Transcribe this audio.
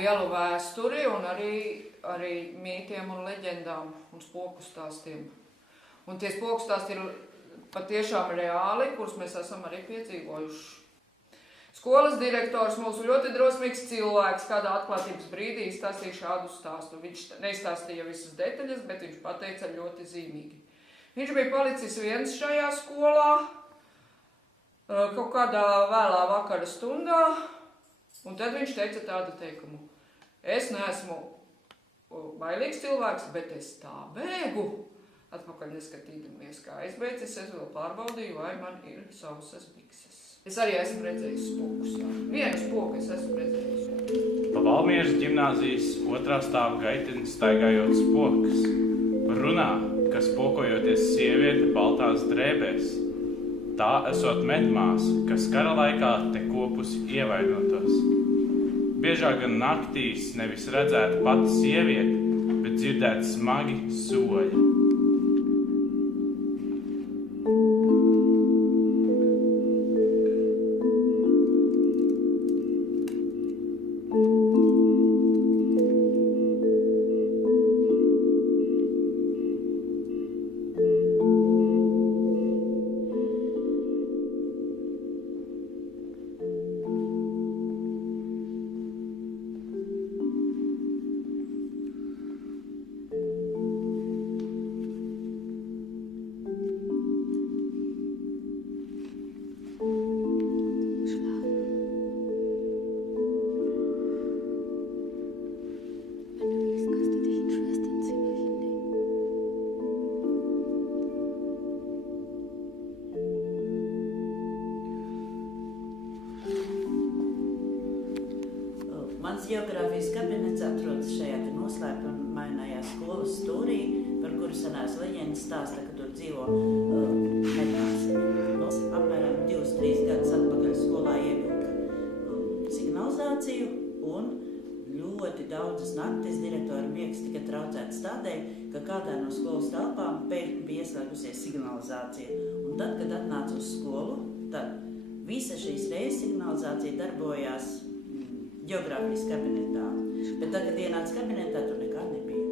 lielu vēsturi un arī mītiem un leģendām un spoku stāstiem. Un tie spoku stāsti ir patiešām reāli, kurus mēs esam arī piedzīvojuši. Skolas direktors, mūsu ļoti drosmīgs cilvēks, kādā atklātības brīdī izstāstīja šādu stāstu. Viņš neizstāstīja visas detaļas, bet viņš pateica ļoti zīmīgi. Viņš bija palicis viens šajā skolā kaut kādā vēlā vakara stundā, un tad viņš teica tādu teikumu. Es neesmu bailīgs cilvēks, bet es tā bēgu. Atpakaļ neskatīdamies, kā aizbeidzis, es vēl pārbaudīju, vai man ir sausas bikses. Es arī esmu redzējis spokus, jā. Vienu spoku es esmu redzējis. Pa Valmieras ģimnāzijas 2. stāva gaiteni staigājot spoks. Runā, ka spokojoties sieviete baltās drēbēs. Tā esot medmās, kas kara laikā te kopusi ievainotos. Biežāk gan naktīs nevis redzēta pati sieviete, bet dzirdēt smagi soļi. Mans geogrāfijas kabinets atrodas šajā noslēpumainajā skolas stūrī, par kuru senās leģendas stāsta, ka tur dzīvo medmāsiņi. Apmēram 2-3 gadus atpakaļ skolā ievilka signalizāciju un ļoti daudzas naktis direktora miegs tika traucēts tādēļ, ka kādā no skolas telpām pēkšņi bija ieslēgusies signalizācija. Un tad, kad atnāca uz skolu, tad visa šīs reizes signalizācija darbojās geogrāfijas kabinetā, bet tagad ienāca kabinetā, tur nekā nebija.